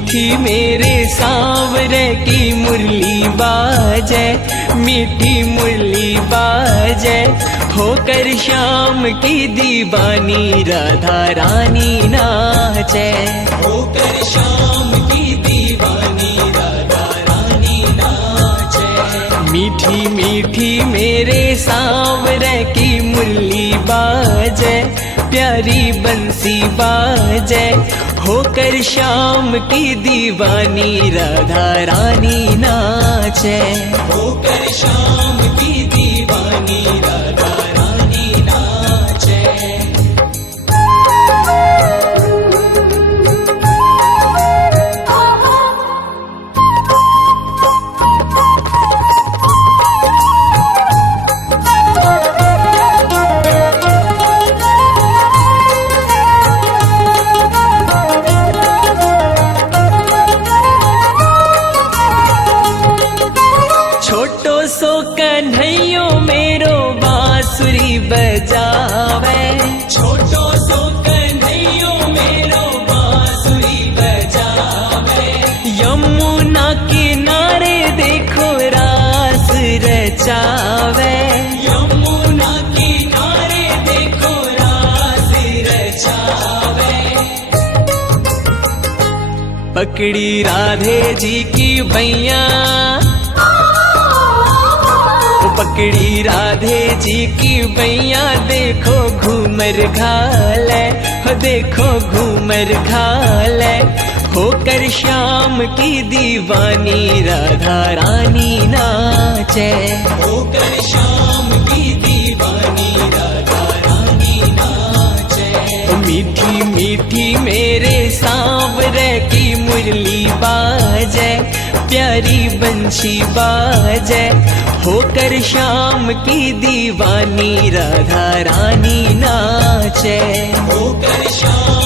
मीठी मेरे सांवरे की मुरली बाजे, मीठी मुरली बाजे, होकर श्याम की दीवानी राधा रानी नाचे, होकर श्याम की दीवानी राधा रानी नाचे। मीठी मीठी मेरे सांवरे की मुरली बाजे, प्यारी बंसी बाजे, होकर श्याम की दीवानी राधा रानी नाचे, होकर श्याम की दीवानी राधा रानी नाचे। छोटो सो कन्हैयो मेरो बांसुरी बजावे, छोटो सो कन्हैयो मेरो बांसुरी बजावे, यमुना किनारे देखो रास रचावे, यमुना किनारे देखो रास रचावे। पकड़ी राधे जी की बैया, पकड़ी राधे जी की बैया, देखो घूमर घाले, देखो घूमर घाले, होकर श्याम की दीवानी राधा रानी नाचे, होकर श्याम की दीवानी राधा रानी नाचे। मीठी मीठी मेरे सांवरे की मुरली बाजे, प्यारी बंशी बाजे, होकर श्याम की दीवानी राधा रानी नाचे, होकर श्याम